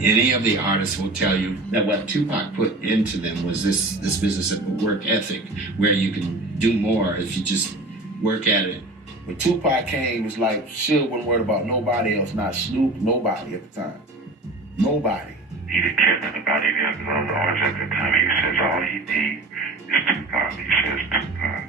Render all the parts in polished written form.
Any of the artists will tell you that what Tupac put into them was this business of work ethic, where you can do more if you just work at it. When Tupac came, it's like Suge wasn't worried about nobody else, not Snoop, nobody at the time. Nobody. He didn't care nothing about any other artists at the time. He says all he needs is Tupac. He says Tupac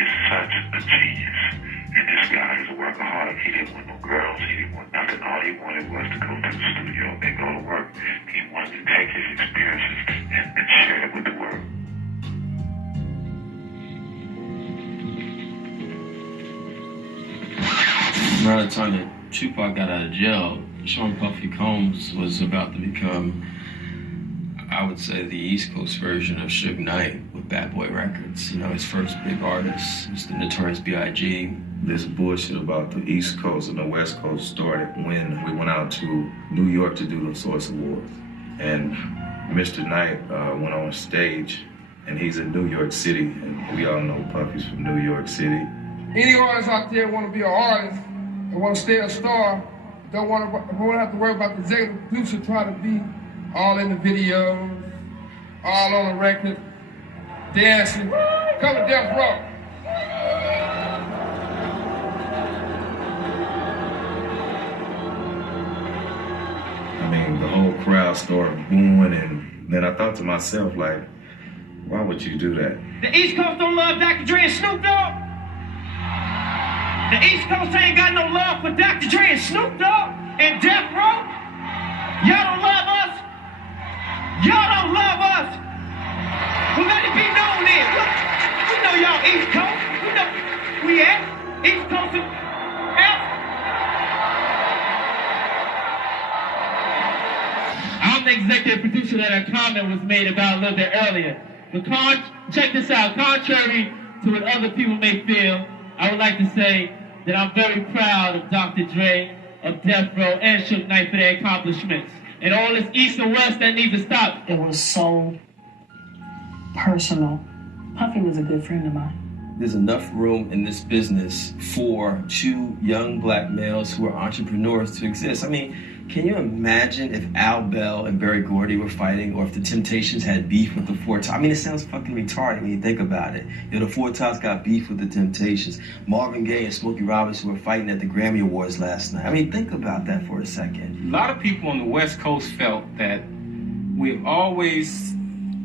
is such a genius. And this guy is a workaholic. He didn't want no girls. He didn't want nothing. All he wanted was to go to the studio and go to work. He wanted to take his experiences and share it with the world. Around the time that Tupac got out of jail, Sean Puffy Combs was about to become, I would say, the East Coast version of Suge Knight with Bad Boy Records. You know, his first big artist was the Notorious B.I.G. This bullshit about the East Coast and the West Coast started when we went out to New York to do the Source Awards. And Mr. Knight went on stage, and he's in New York City, and we all know Puffy's from New York City. Any artists out there want to be an artist and want to stay a star, don't have to worry about the executive producer trying to be all in the videos, all on the record, dancing. Come to Death Row. I mean, the whole crowd started booing, and then I thought to myself, like, why would you do that? The East Coast don't love Dr. Dre and Snoop Dogg. The East Coast ain't got no love for Dr. Dre and Snoop Dogg and Death Row. Y'all don't love us. Y'all don't love us. Well, let it be known then. Look, we know y'all East Coast. We know we at East Coast and I'm the executive producer that a comment was made about a little bit earlier. But check this out. Contrary to what other people may feel, I would like to say that I'm very proud of Dr. Dre, of Death Row, and Suge Knight for their accomplishments. And all this East and West that needs to stop. It was so personal. Puffy was a good friend of mine. There's enough room in this business for two young black males who are entrepreneurs to exist. I mean, can you imagine if Al Bell and Berry Gordy were fighting, or if the Temptations had beef with the Four Tops? I mean, it sounds fucking retarded when you think about it. You know, the Four Tops got beef with the Temptations. Marvin Gaye and Smokey Robinson were fighting at the Grammy Awards last night. I mean, think about that for a second. A lot of people on the West Coast felt that we've always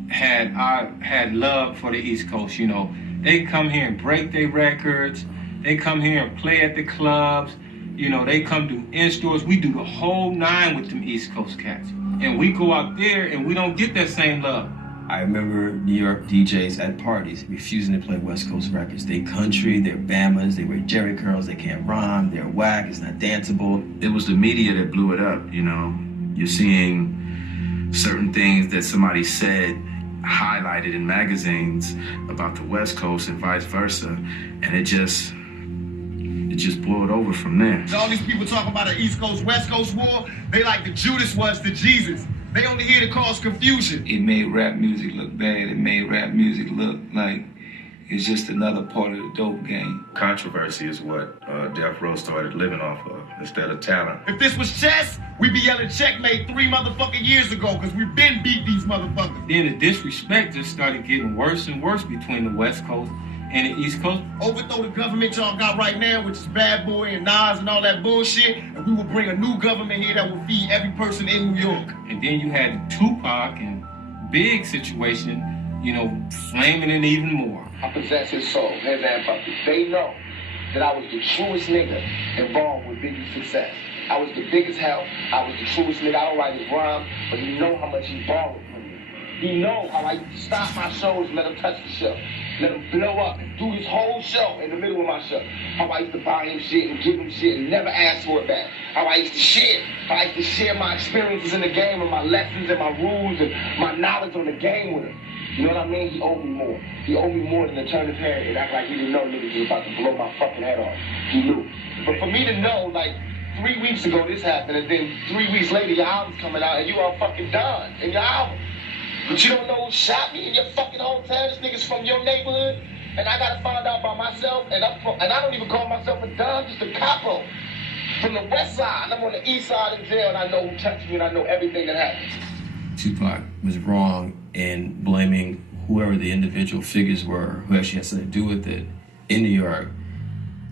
had love for the East Coast. You know, they come here and break their records. They come here and play at the clubs. You know, they come to in-stores. We do the whole nine with them East Coast cats. And we go out there and we don't get that same love. I remember New York DJs at parties refusing to play West Coast records. They country, they're Bamas, they wear jerry curls, they can't rhyme, they're whack, it's not danceable. It was the media that blew it up, you know. You're seeing certain things that somebody said highlighted in magazines about the West Coast and vice versa, and it just boiled over from there. All these people talking about an East Coast, West Coast war, they like the Judas was to Jesus. They only here to cause confusion. It made rap music look bad. It made rap music look like it's just another part of the dope game. Controversy is what Death Row started living off of, instead of talent. If this was chess, we'd be yelling checkmate 3 motherfucking years ago, because we've been beat these motherfuckers. Then the disrespect just started getting worse and worse between the West Coast and the East Coast. Overthrow the government y'all got right now, which is Bad Boy and Nas and all that bullshit, and we will bring a new government here that will feed every person in New York. And then you had the Tupac and Big situation, you know, flaming it even more. I possess his soul. Here's that puppy. They know that I was the truest nigga involved with Biggie's success. I was the biggest help. I was the truest nigga. I don't write his rhymes, but he know how much he borrowed from me. He know how I stop my shows and let him touch the show. Let him blow up and do his whole show in the middle of my show. How I used to buy him shit and give him shit and never ask for it back. How I used to share. How I used to share my experiences in the game and my lessons and my rules and my knowledge on the game with him. You know what I mean? He owed me more. He owed me more than to turn his head and act like he didn't know niggas was about to blow my fucking head off. He knew. But for me to know, like, 3 weeks ago this happened, and then 3 weeks later your album's coming out, and you are fucking done in your album. But you don't know who shot me in your fucking hometown. This nigga's from your neighborhood, and I gotta find out by myself, and I don't even call myself a Don, just a capo. from the west side, and I'm on the east side of jail, and I know who touched me, and I know everything that happened. Tupac was wrong in blaming whoever the individual figures were who actually had something to do with it in New York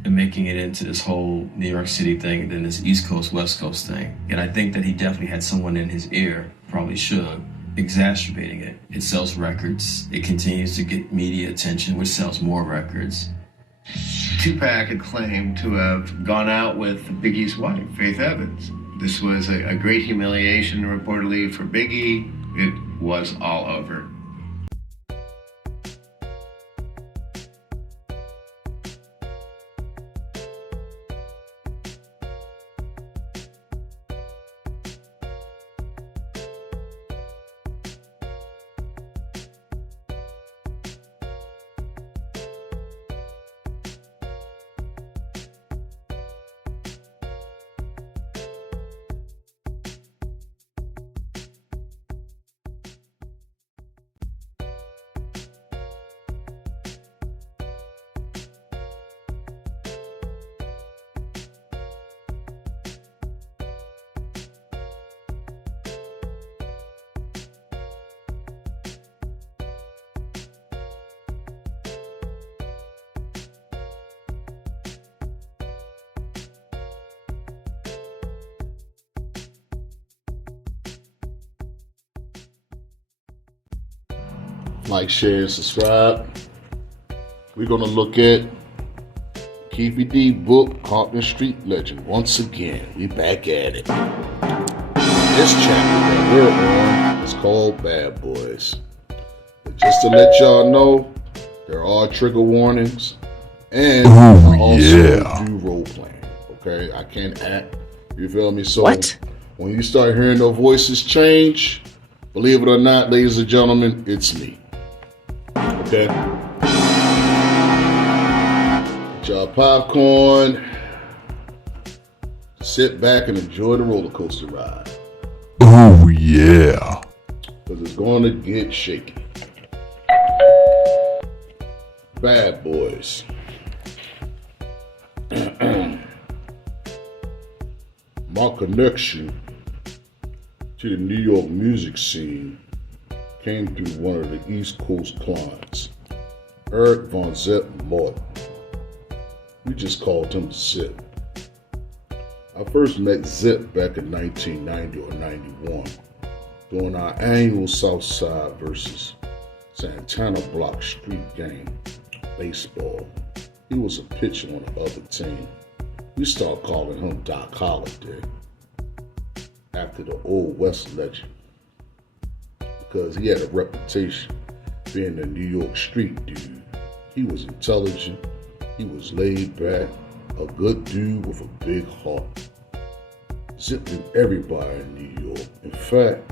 and making it into this whole New York City thing and then this East Coast, West Coast thing. And I think that he definitely had someone in his ear, probably Suge, exacerbating it. It sells records. It continues to get media attention, which sells more records. Tupac had claimed to have gone out with Biggie's wife, Faith Evans. This was a great humiliation, reportedly, for Biggie. It was all over. Like, share, and subscribe. We're going to look at Keefe D book, Compton Street Legend. Once again, we back at it. This chapter that we're on is called Bad Boys. But just to let y'all know, there are trigger warnings, and I also do role playing. Okay, I can't act. You feel me? So when you start hearing those voices change, believe it or not, ladies and gentlemen, it's me. Okay. Get y'all popcorn. Sit back and enjoy the roller coaster ride. Oh yeah. Because it's going to get shaky. Bad Boys. My connection to the New York music scene came through one of the East Coast clients, Eric Von Zep Martin. We just called him Zip. I first met Zip back in 1990 or 91 during our annual Southside versus Santana Block Street game, baseball. He was a pitcher on the other team. We started calling him Doc Holliday after the Old West legend, because he had a reputation being a New York street dude. He was intelligent, he was laid back, a good dude with a big heart. Zip knew everybody in New York. In fact,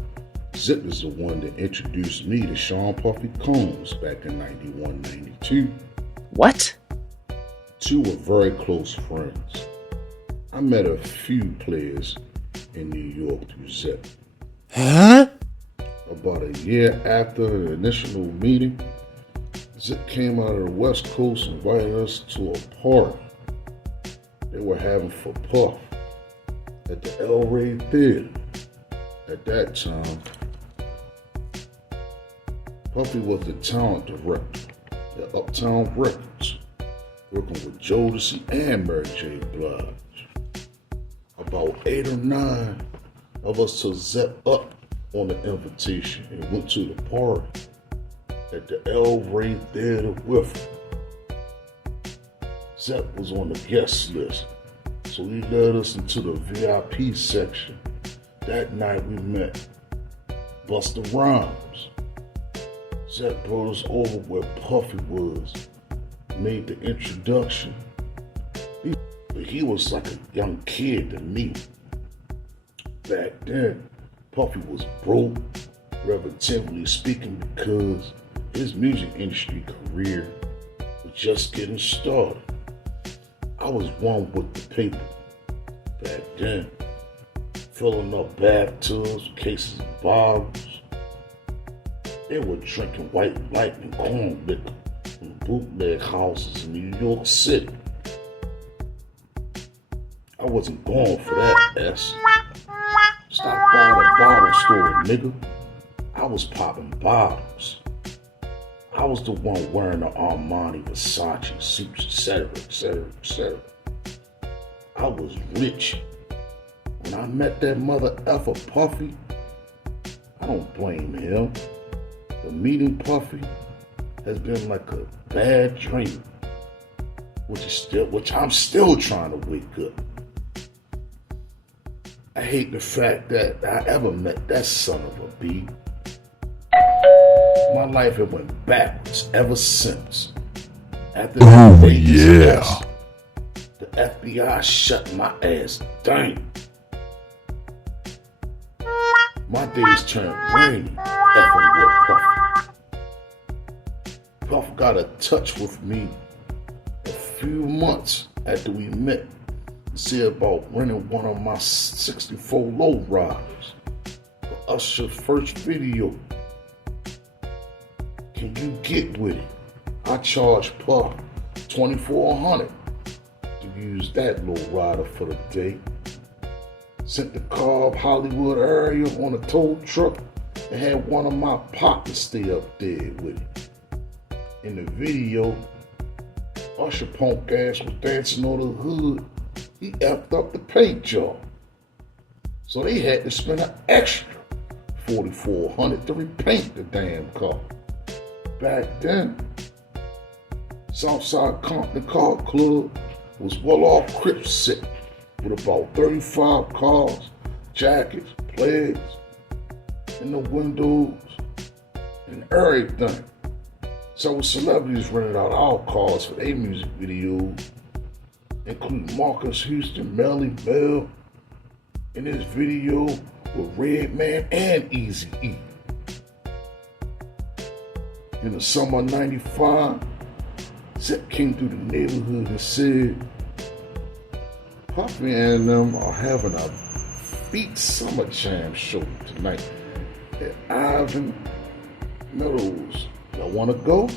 Zip is the one that introduced me to Sean Puffy Combs back in 91, 92. What? Two were very close friends. I met a few players in New York through Zip. Huh? About a year after the initial meeting, Zip came out of the West Coast and invited us to a party they were having for Puff at the El Rey Theater. At that time, Puffy was the talent director at Uptown Records, working with Jodeci and Mary J. Blige. About 8 or 9 of us took Zep up on the invitation and went to the party at the El Rey Theater with him. Zep was on the guest list, so he led us into the VIP section. That night we met Busta Rhymes. Zep brought us over where Puffy was, made the introduction. He was like a young kid to me. Back then, Puffy was broke, relatively speaking, because his music industry career was just getting started. I was one with the paper back then, filling up bathtubs with cases of bottles. They were drinking White Lightning corn liquor from bootleg houses in New York City. I I wasn't going for that, S. Stop by the bottle store, nigga. I was popping bottles. I was the one wearing the Armani, Versace suits, etc., etc., etc. I was rich. When I met that mother effer Puffy, I don't blame him. The meeting Puffy has been like a bad dream, which I'm still trying to wake up. I hate the fact that I ever met that son of a B. My life had went backwards ever since. After that Vegas arrest, the FBI shut my ass down. My days turned rainy effing with Puff. Puff got in touch with me a few months after we met and said about renting one of my 64 lowriders for Usher's first video. Can you get with it? I charged Puff $2,400 to use that lowrider for the day. Sent the car up Hollywood area on a tow truck and had one of my partners stay up there with it. In the video, Usher punk ass was dancing on the hood. He effed up the paint job. So they had to spend an extra $4,400 to repaint the damn car. Back then, Southside Compton Car Club was well off Crip set with about 35 cars, jackets, plaques, in the windows, and everything. So celebrities rented out our cars for their music videos, including Marcus Houston, Melly Mel, in his video with Redman and Eazy-E. In the summer of '95, Zep came through the neighborhood and said, Puffy and them are having a Beat Summer Jam show tonight at Ivan Meadows. Y'all wanna go?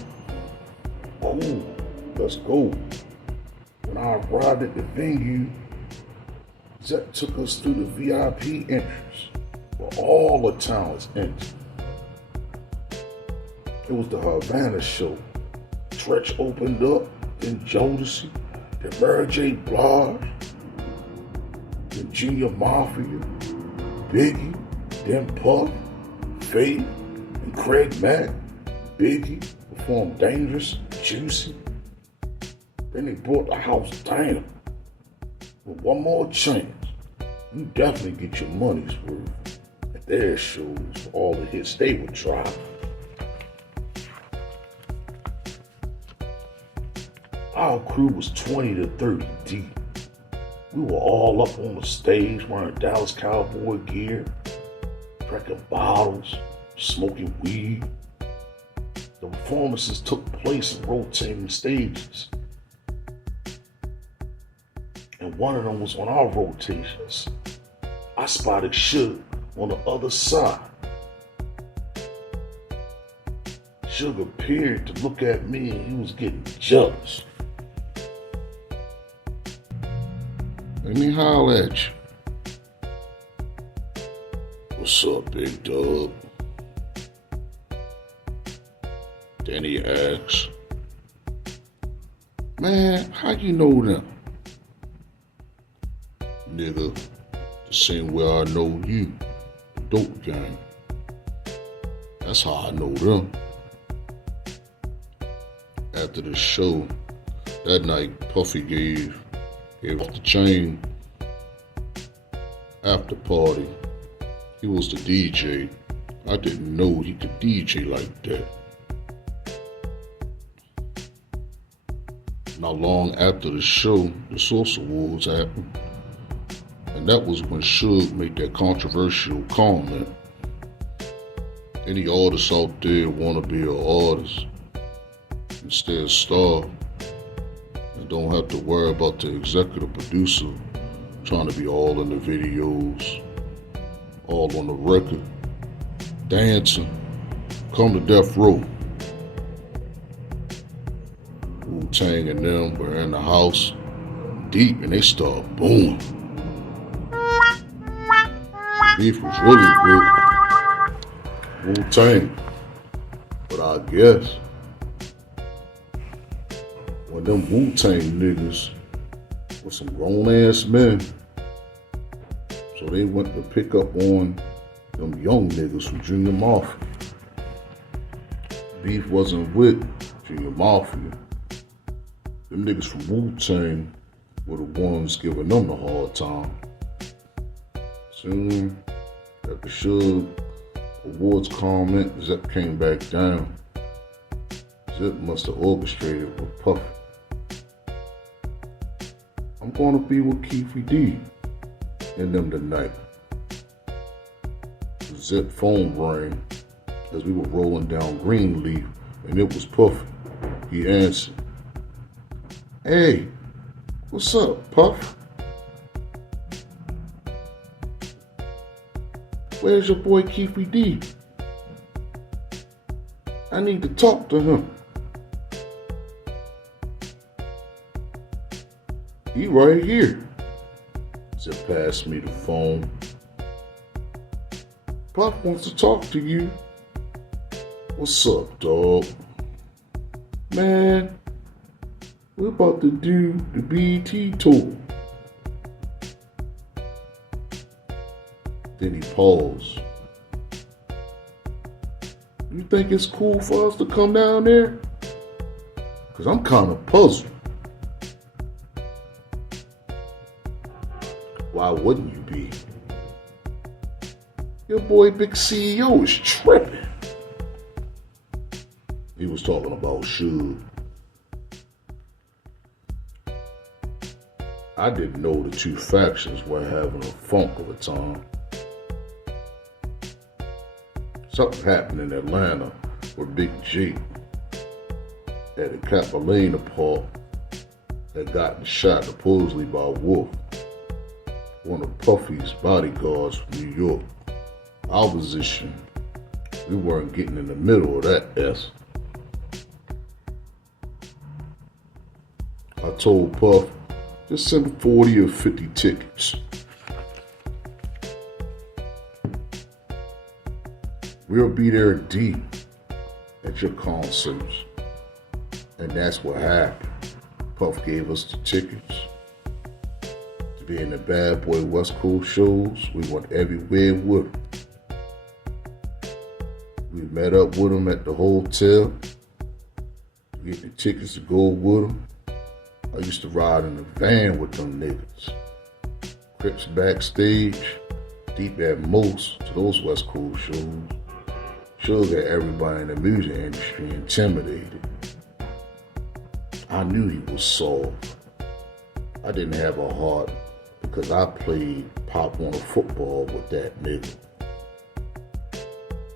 Cool, let's go. When I arrived at the venue, Zep took us through the VIP entrance where all the talents entered. It was the Havana show. Tretch opened up, then Jodeci, then Mary J. Blige, then Junior Mafia, Biggie, then Puff, Faith, and Craig Mack. Biggie performed Dangerous, Juicy. Then they brought the house down. With one more chance, you definitely get your money's worth at their shows for all the hits they would drop. Our crew was 20 to 30 deep. We were all up on the stage wearing Dallas Cowboy gear, cracking bottles, smoking weed. The performances took place in rotating stages. And one of them was on our rotations. I spotted Suge on the other side. Suge appeared to look at me and he was getting jealous. Let me holler at you. What's up, big dog? Then he asks, man, how you know them? Nigga, the same way I know you, the dope gang. That's how I know them. After the show, that night, Puffy gave off the chain. After party, he was the DJ. I didn't know he could DJ like that. Not long after the show, the Source Awards happened. And that was when Suge made that controversial comment. Any artist out there wanna be an artist and stay a star and don't have to worry about the executive producer trying to be all in the videos, all on the record, dancing, come to death row. Wu-Tang and them were in the house deep and they start booming. Beef was really with Wu-Tang. But I guess when them Wu-Tang niggas were some grown-ass men, so they went to pick up on them young niggas from Junior Mafia. Beef wasn't with Junior Mafia. Them niggas from Wu-Tang were the ones giving them the hard time. Soon after Suge Awards comment, Zep came back down. Zep must have orchestrated with Puff. I'm gonna be with Keefe D and them tonight. Zep phone rang as we were rolling down Greenleaf, and it was Puff. He answered. Hey, what's up, Puff? Where's your boy Keefe D? I need to talk to him. He right here. Zip passed me the phone. Puff wants to talk to you. What's up, dog? Man, we're about to do the BET tour. Then he paused. You think it's cool for us to come down there? Cause I'm kind of puzzled. Why wouldn't you be? Your boy Big CEO is tripping. He was talking about Suge. I didn't know the two factions were having a funk of a time. Something happened in Atlanta where Big G at a Capilano Park had gotten shot supposedly by Wolf, one of Puffy's bodyguards from New York. Our position, we weren't getting in the middle of that S. I told Puff, just send 40 or 50 tickets. We'll be there deep at your concerts. And that's what happened. Puff gave us the tickets to be in the Bad Boy West Coast shows. We went everywhere with him. We met up with him at the hotel to get the tickets to go with him. I used to ride in the van with them niggas. Crips backstage, deep at most to those West Coast shows. Suge got everybody in the music industry intimidated. I knew he was soft. I didn't have a heart because I played Pop Warner football with that nigga.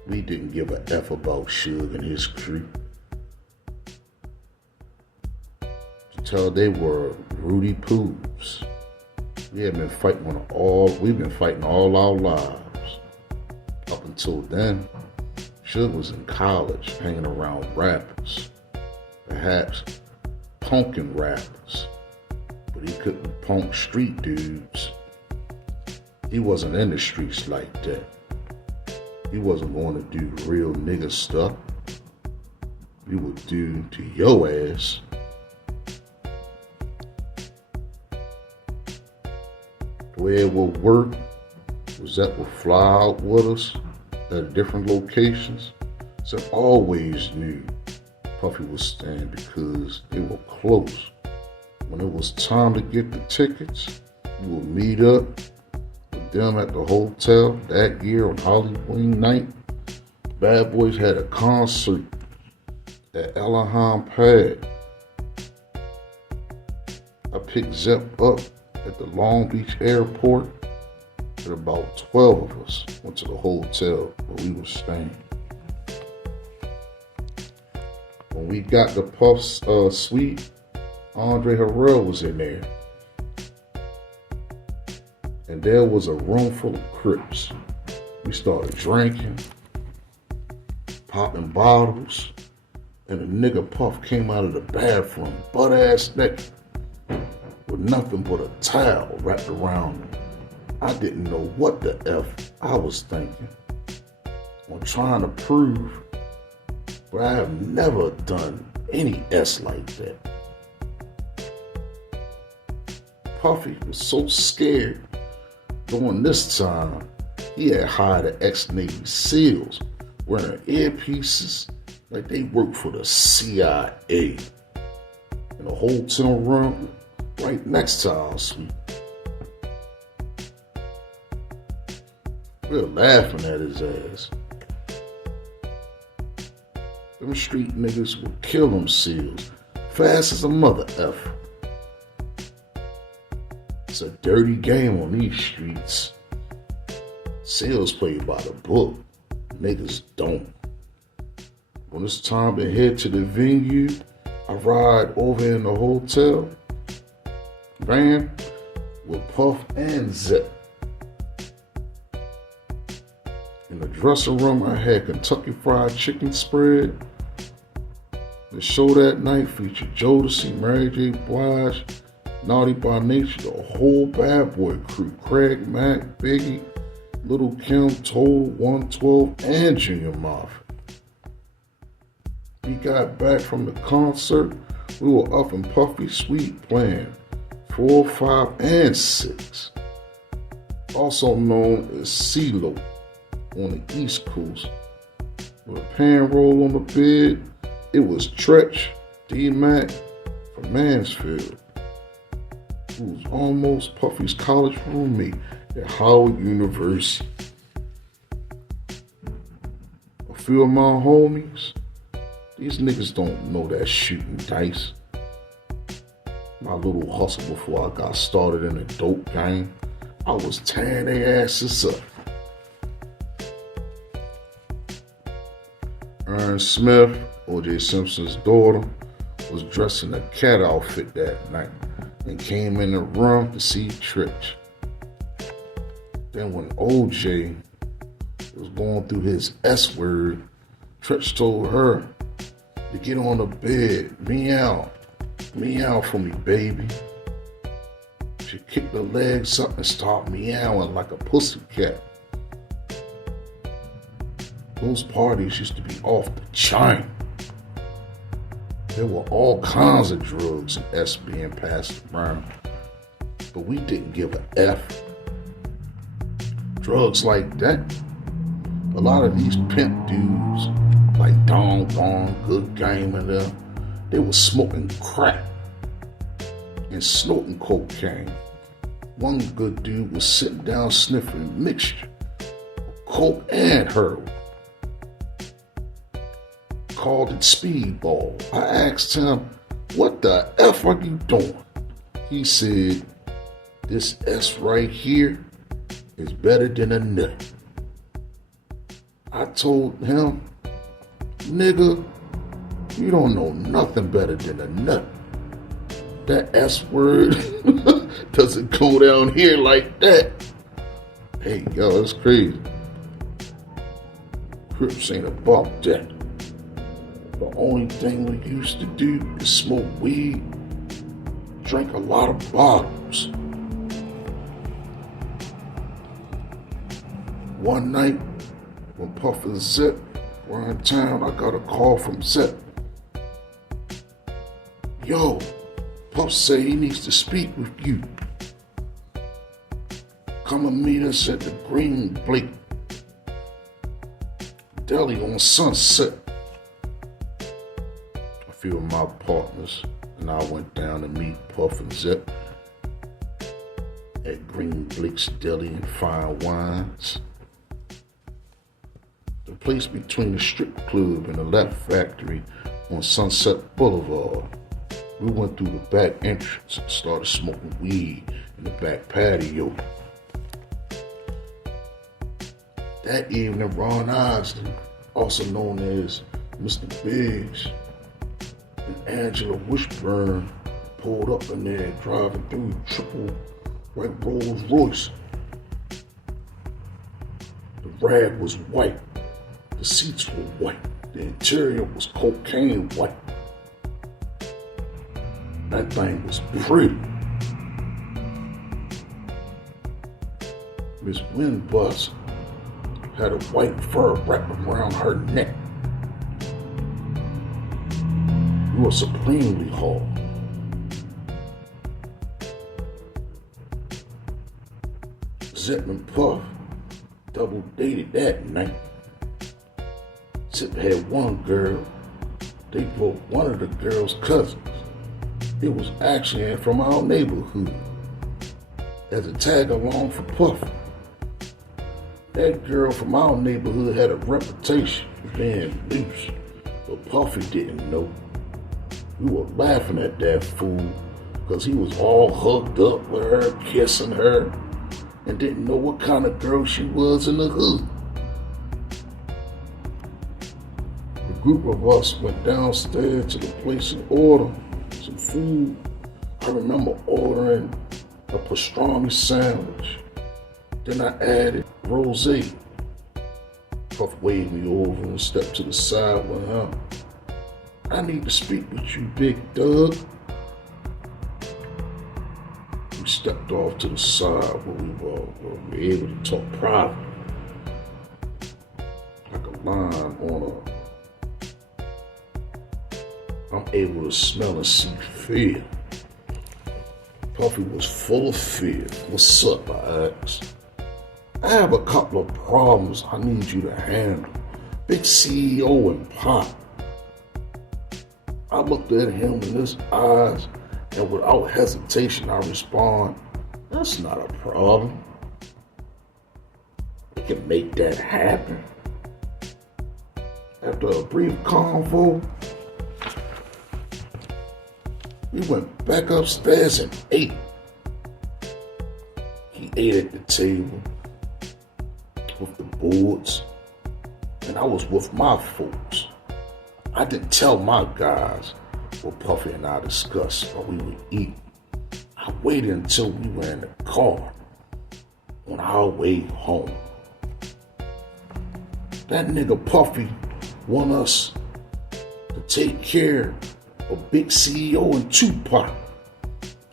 We didn't give a F about Suge and his crew. To tell they were Rudy Poos. We've been fighting all our lives. Up until then, Suge was in college hanging around rappers. Perhaps punkin' rappers. But he couldn't punk street dudes. He wasn't in the streets like that. He wasn't going to do real nigga stuff. He would do to your ass. The way it would work was that would fly out with us at different locations. So I always knew Puffy was staying because they were close. When it was time to get the tickets, we would meet up with them at the hotel. That year on Halloween night, Bad Boys had a concert at Ellaham Pad. I picked Zep up at the Long Beach airport, and about 12 of us went to the hotel where we were staying. When we got to Puff's suite, Andre Harrell was in there. And there was a room full of Crips. We started drinking, popping bottles, and a nigga Puff came out of the bathroom, butt-ass naked, with nothing but a towel wrapped around him. I didn't know what the F I was thinking or trying to prove, but I have never done any S like that. Puffy was so scared during this time, he had hired an ex-Navy SEALs wearing earpieces like they worked for the CIA in a hotel room right next to our suite. We're laughing at his ass. Them street niggas will kill them SEALs fast as a mother F. It's a dirty game on these streets. SEALs play by the book. Niggas don't. When it's time to head to the venue, I ride over in the hotel van with Puff and Zip. In the dressing room, I had Kentucky Fried Chicken spread. The show that night featured Jodeci, Mary J. Blige, Naughty by Nature, the whole Bad Boy crew, Craig Mack, Biggie, Little Kim, Toll, 112, and Junior Mafia. We got back from the concert, we were up in Puffy's suite playing 4, 5, and 6. Also known as CeeLo on the East Coast. With a pan roll on the bed, it was Tretch, D-Mac from Mansfield, who was almost Puffy's college roommate at Howard University. A few of my homies, these niggas don't know that shooting dice. My little hustle before I got started in the dope game, I was tearing their asses up. Erin Smith, O.J. Simpson's daughter, was dressed in a cat outfit that night and came in the room to see Tretch. Then when O.J. was going through his S word, Tretch told her to get on the bed, meow for me, baby. She kicked her legs up and started meowing like a pussycat. Those parties used to be off the chain. There were all kinds of drugs and S being passed around, but we didn't give a F. Drugs like that, a lot of these pimp dudes, like Don Gone, Good Game and them, they were smoking crack and snorting cocaine. One good dude was sitting down sniffing mixture of coke and heroin. Called it speedball. I asked him, what the F are you doing? He said, this S right here is better than a nut. I told him, nigga, you don't know nothing better than a nut. That S word doesn't go down here like that. Hey, yo, that's crazy. Crips ain't about that. The only thing we used to do is smoke weed, drink a lot of bottles. One night, when Puff and Zip were in town, I got a call from Zip. Yo, Puff say he needs to speak with you. Come and meet us at the Green Blake Deli on Sunset. A few of my partners and I went down to meet Puff and Zip at Green Blake's Deli and Fine Wines. The place between the strip club and the Lap Factory on Sunset Boulevard. We went through the back entrance and started smoking weed in the back patio. That evening, Ron Isley, also known as Mr. Biggs, and Angela Wishburne pulled up in there driving through triple white Rolls Royce. The rag was white, the seats were white, the interior was cocaine white. That thing was pretty. Miss Winbus had a white fur wrapped around her neck. You were supremely hard. Zip and Puff double dated that night. Zip had one girl. They broke one of the girl's cousins. It was actually from our neighborhood. As a tag along for Puff. That girl from our neighborhood had a reputation for being loose, but Puffy didn't know. We were laughing at that fool because he was all hugged up with her, kissing her, and didn't know what kind of girl she was in the hood. A group of us went downstairs to the place and ordered some food. I remember ordering a pastrami sandwich. Then I added rosé. Puff waved me over and stepped to the side with him. I need to speak with you, Big Doug. We stepped off to the side where we were able to talk privately. Like a line on I'm able to smell and see fear. Puffy was full of fear. What's up, I asked. I have a couple of problems I need you to handle. Big CEO and Pop. I looked at him in his eyes, and without hesitation, I respond, that's not a problem. We can make that happen. After a brief convo, we went back upstairs and ate. He ate at the table with the boards, and I was with my folks. I didn't tell my guys what Puffy and I discussed while we were eating. I waited until we were in the car on our way home. That nigga Puffy want us to take care of Big CEO and Tupac.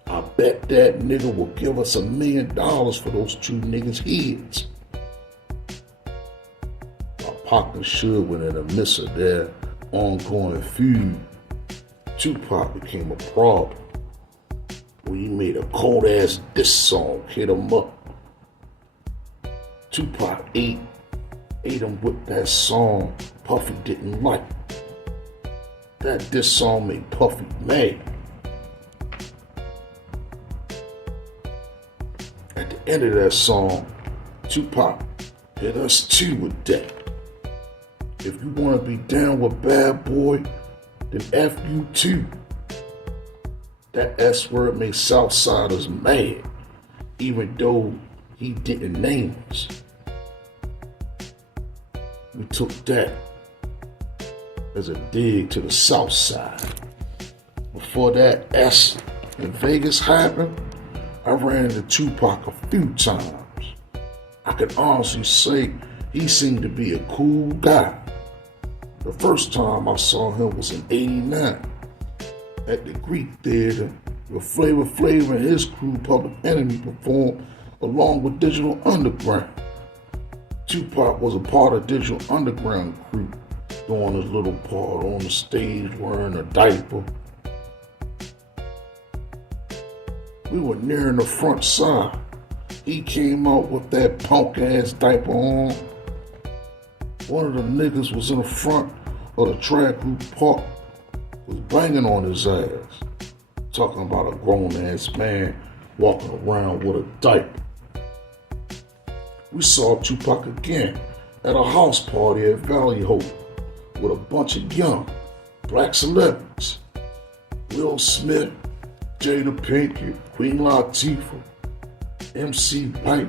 I bet that nigga will give us $1 million for those two niggas' heads. Pac and Suge were in the midst of their ongoing feud. Tupac became a problem when he made a cold-ass diss song, hit him up. Tupac ate him with that song Puffy didn't like. That diss song made Puffy mad. At the end of that song, Tupac hit us too with that. If you want to be down with Bad Boy, then F you too. That S word made Southsiders mad, even though he didn't name us. We took that as a dig to the South Side. Before that S in Vegas happened, I ran into Tupac a few times. I can honestly say he seemed to be a cool guy. The first time I saw him was in '89 at the Greek Theater where Flavor Flav and his crew Public Enemy performed along with Digital Underground. Tupac was a part of Digital Underground crew, doing his little part on the stage wearing a diaper. We were nearing the front side. He came out with that punk ass diaper on. One of the niggas was in the front of the track group park, was banging on his ass, talking about a grown ass man walking around with a diaper. We saw Tupac again at a house party at Valley Hope with a bunch of young black celebrities. Will Smith, Jada Pinkett, Queen Latifah, MC Lyte,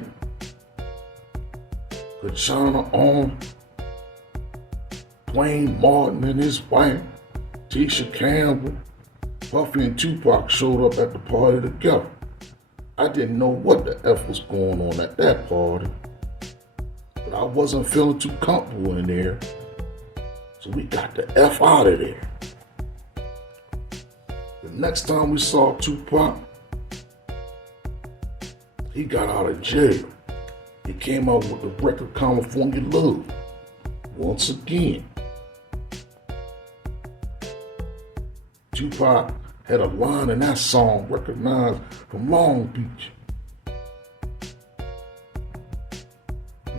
Kachana On, Dwayne Martin and his wife, Tisha Campbell. Puffy and Tupac showed up at the party together. I didn't know what the F was going on at that party, but I wasn't feeling too comfortable in there, so we got the F out of there. The next time we saw Tupac, he got out of jail. He came out with the record California Love. Once again, Tupac had a line in that song recognized from Long Beach.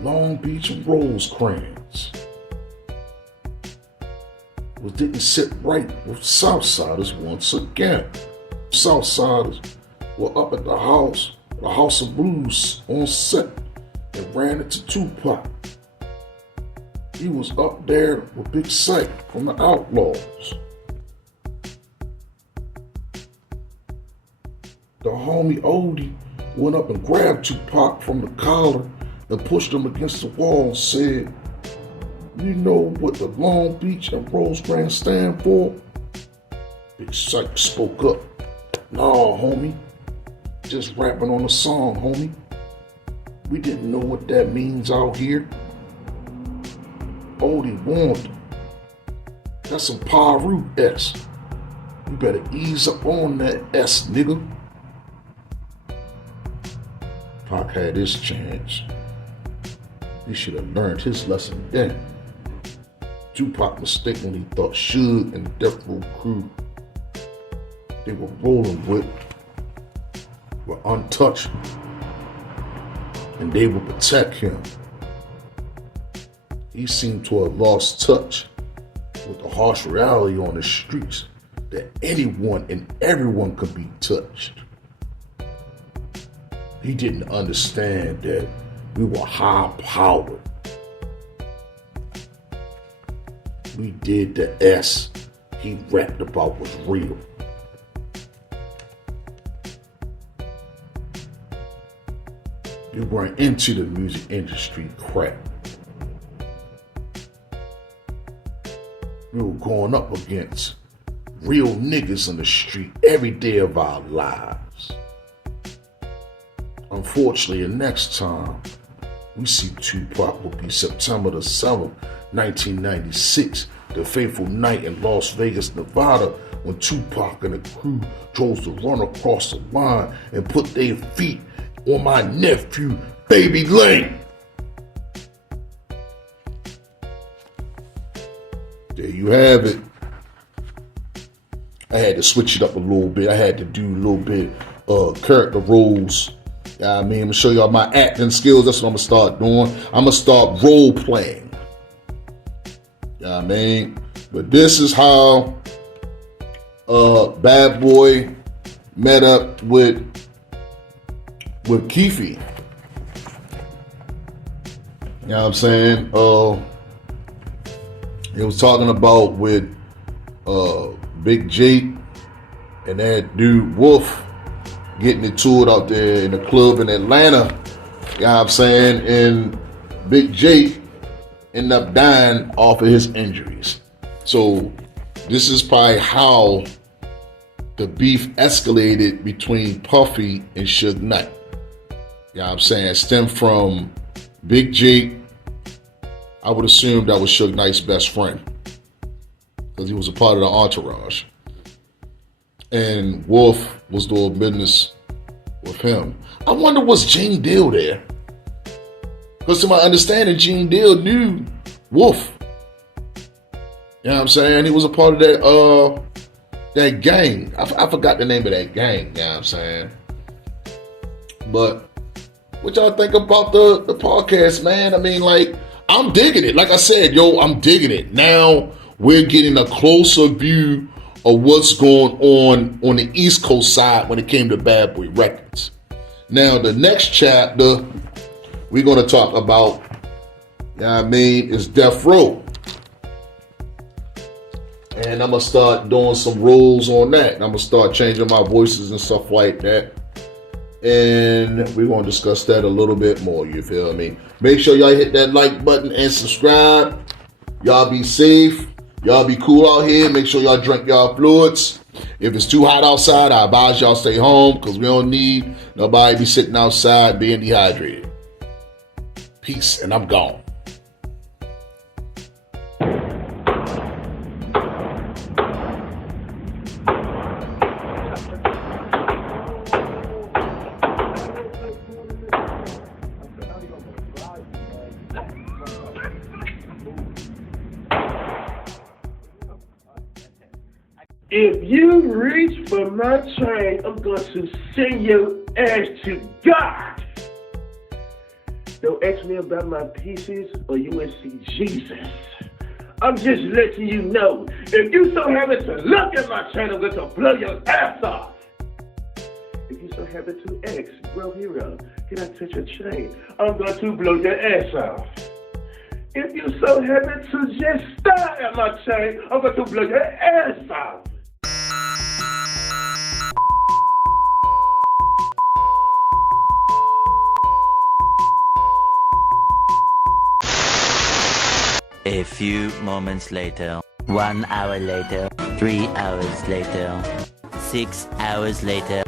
Long Beach and Rosecrans. But didn't sit right with Southsiders once again. Southsiders were up at the House of Blues on set and ran into Tupac. He was up there with Big Sight from the Outlaws. The homie Odie went up and grabbed Tupac from the collar and pushed him against the wall and said, "You know what the Long Beach and Rosecrans stand for?" Big Sight spoke up. "Nah, homie. Just rapping on a song, homie. We didn't know what that means out here." Odie warned him. "That's some Paru S. You better ease up on that S, nigga." Pac had his chance. He should have learned his lesson then. Tupac mistakenly thought Suge and the Death Row crew they were rolling with were untouched, and they would protect him. He seemed to have lost touch with the harsh reality on the streets that anyone and everyone could be touched. He didn't understand that we were high-powered. We did the S he rapped about was real. We weren't into the music industry crap. We were going up against real niggas in the street every day of our lives. Unfortunately, the next time we see Tupac will be September the 7th, 1996, the fateful night in Las Vegas, Nevada, when Tupac and the crew chose to run across the line and put their feet on my nephew, Baby Lane. There you have it. I had to switch it up a little bit. I had to do a little bit character roles. You know what I mean? I'm gonna show y'all my acting skills. That's what I'm gonna start doing. I'm gonna start role playing. You know what I mean? But this is how Bad Boy met up with Keefe. You know what I'm saying? He was talking about with Big J and that dude Wolf getting into it out there in the club in Atlanta. You know what I'm saying? And Big J ended up dying off of his injuries. So this is probably how the beef escalated between Puffy and Suge Knight. You know what I'm saying? It stemmed from Big J. I would assume that was Suge Knight's best friend, because he was a part of the entourage. And Wolf was doing business with him. I wonder, was Gene Deal there? Because to my understanding, Gene Deal knew Wolf. You know what I'm saying? He was a part of that gang. I forgot the name of that gang, you know what I'm saying? But what y'all think about the podcast, man? I mean, like, I'm digging it. Like I said, I'm digging it. Now we're getting a closer view of what's going on the East Coast side when it came to Bad Boy Records. Now, the next chapter we're going to talk about, you know what I mean, is Death Row. And I'm going to start doing some roles on that. I'm going to start changing my voices and stuff like that. And we're going to discuss that a little bit more, you feel me? Make sure y'all hit that like button and subscribe. Y'all be safe. Y'all be cool out here. Make sure y'all drink y'all fluids. If it's too hot outside, I advise y'all stay home, because we don't need nobody be sitting outside being dehydrated. Peace, and I'm gone. If you reach for my chain, I'm going to send your ass to God. Don't ask me about my pieces or you will see Jesus. I'm just letting you know, if you so happen to look at my chain, I'm going to blow your ass off. If you so happen to ask, bro hero, can I touch your chain? I'm going to blow your ass off. If you so happen to just stare at my chain, I'm going to blow your ass off. A few moments later, 1 hour later, 3 hours later, 6 hours later.